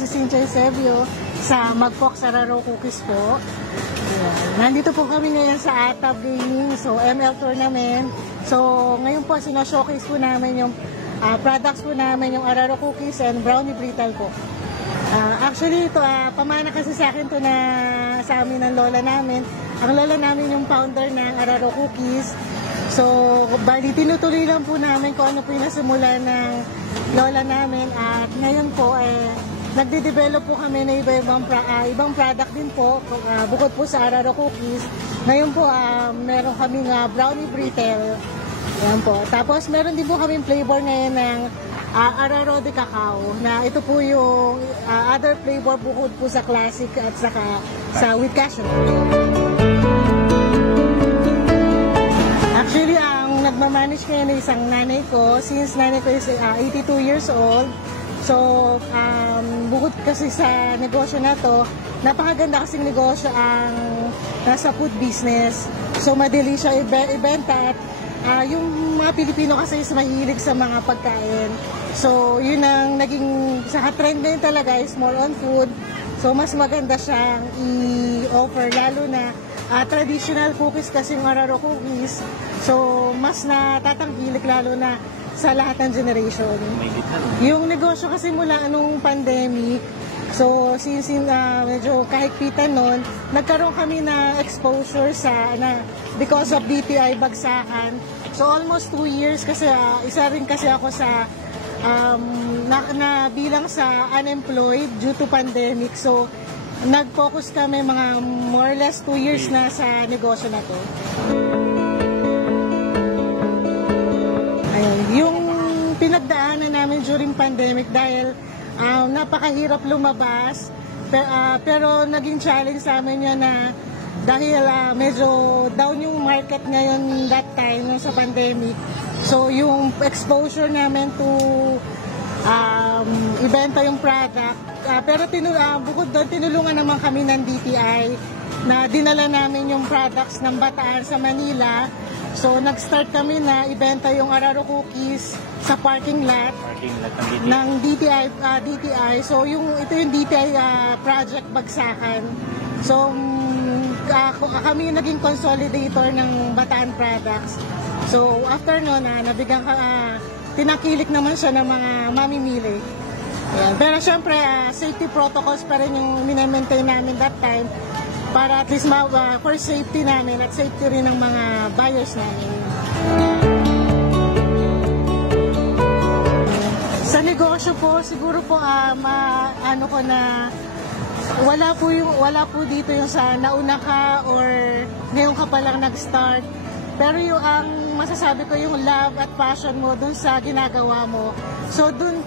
si Cynthia Eusebio sa Magpox Araro Cookies po. Ayan. Nandito po kami ngayon sa ATAB Gaming, so ML Tournament. So ngayon po sino-showcase po namin yung products po namin, yung Araro Cookies and Brownie Brittle po. Actually, ito, pamana kasi sa akin to na sa amin ng lola namin. Ang lola namin yung founder ng Araro Cookies. So, bali, tinutuloy lang po namin kung ano po yung nasimula ng lola namin. At ngayon po, nagde-develop po kami na ibang product din po, bukod po sa Araro Cookies. Ngayon po, meron kaming Brownie Brittle. Yan po. Tapos, meron din po kaming flavor ngayon ng Araro de Cacao, na ito po yung other flavor bukod po sa classic at saka sa with cashew. Actually, ang nagmamanage ngayon na isang nanay ko, since nanay ko is 82 years old. So, bukod kasi sa negosyo na to, napakaganda kasing negosyo ang nasa food business. So, madali siya ibenta at yung mga Pilipino kasi is mahilig sa mga pagkain. So, yun ang naging, sa trend na yun talaga is more on food. So, mas maganda siyang i-offer, lalo na traditional cookies kasi yung Araro Cookies. So, mas natatangkilik lalo na sa lahat ng generation. Yung negosyo kasi mula anong pandemic, so since medyo kahigpitan nun, nagkaroon kami na exposure sa because of DTI bagsakan. So almost 2 years kasi isa rin kasi ako sa bilang sa unemployed due to pandemic. So nag-focus kami mga more or less 2 years na sa negosyo na to. Ayun, yung pinagdaanan namin during pandemic dahil napakahirap lumabas, pero naging challenge sa amin yun na dahil medyo down yung market ngayon that time sa pandemic. So yung exposure namin to ibenta yung product, pero bukod doon tinulungan naman kami ng DTI na dinala namin yung products ng Bataan sa Manila. So nag-start kami na ibenta yung Araro Cookies sa parking lot ng DTI. So ito yung DTI project bagsakan. So kami naging consolidator ng Bataan products. So after noon nabigyan tinakilik naman siya ng mga mamimili. Ayan. Pero syempre safety protocols pa rin yung minamaintain namin that time, para at least for safety namin at safety rin ng mga buyers namin. Sa negosyo po, siguro po ano ko na wala po dito yung sa nauna ka or ngayon ka pa lang nag-start. Pero yung ang masasabi ko yung love at passion mo dun sa ginagawa mo. So dun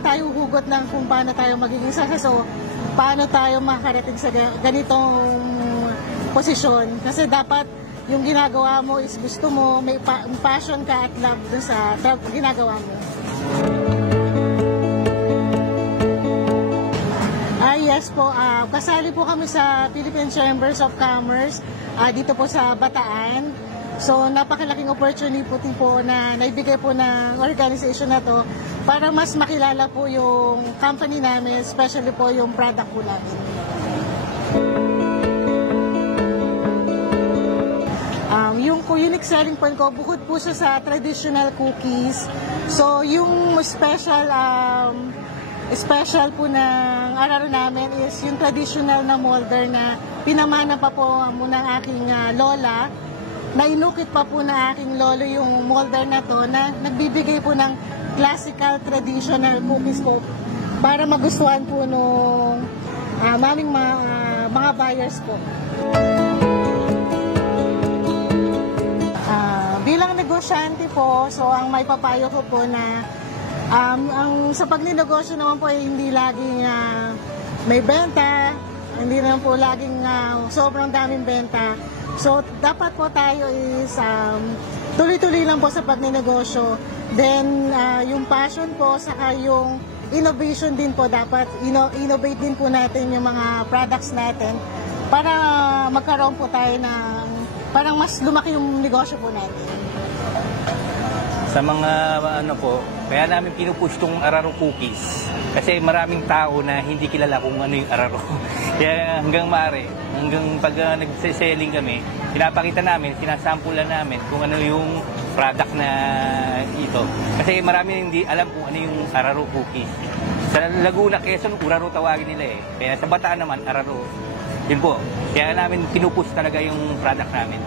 tayo hugot ng kung paano tayo magiging successful. Paano tayo makarating sa ganitong posisyon. Kasi dapat yung ginagawa mo is gusto mo, may passion ka at love dun sa ginagawa mo. Yes po, kasali po kami sa Philippine Chambers of Commerce dito po sa Bataan. So napakalaking opportunity po na naibigay po ng organization na to para mas makilala po yung company namin, especially po yung product po namin. Yung unique selling point ko, bukod po siya sa traditional cookies. So yung special po ng Araro namin is yung traditional na molder na pinamana pa po muna ng aking lola. Nainukit pa po na aking lolo yung molder na to na nagbibigay po ng classical traditional cookies po para magustuhan po nung maming mga buyers po. Bilang negosyante po, so ang may papayo ko po na ang sa pagninegosyo naman po ay hindi laging may benta, hindi naman po laging sobrang daming benta. So dapat po tayo is tuloy-tuloy lang po sa pagninegosyo. Then yung passion po saka yung innovation din po, dapat innovate din po natin yung mga products natin para magkaroon po tayo ng parang mas lumaki yung negosyo po natin. Sa mga ano po, kaya namin pinupush tong Araro cookies. Kasi maraming tao na hindi kilala kung ano yung Araro. Kaya hanggang maaari, hanggang pag nagse-selling kami, pinapakita namin, sinasampulan namin kung ano yung product na ito. Kasi marami hindi alam kung ano yung Araro cookies. Sa Laguna, Quezon, Uraro tawagin nila eh. Kaya sa Bataan naman, Araro. Yun po. Kaya namin pinupush talaga yung product namin.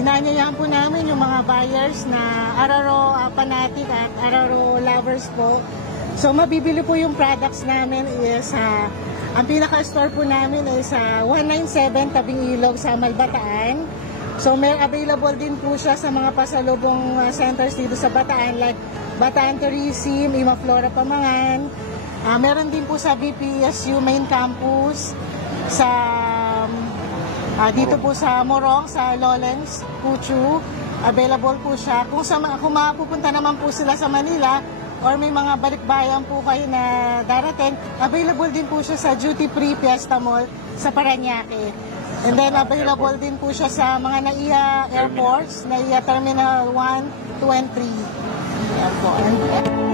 Inaanyayahan po namin yung mga buyers na Araro fanatic at Araro lovers po. So mabibili po yung products namin is ang pinaka-store po namin is 197 Tabing Ilog sa Malbataan. So may available din po siya sa mga pasalubong centers dito sa Bataan like Bataan Tourism, Imaflora Pamangan. Meron din po sa BPSU main campus, sa dito po sa Morong, sa Lawrence, Puchu. Available po siya. Kung mapupunta naman po sila sa Manila or may mga balikbayan po kayo na darating, available din po siya sa Duty Free Fiesta Mall sa Parañaque. And then available din po siya sa mga NAIA airports, NAIA Terminal 1, 2, and 3. Airport.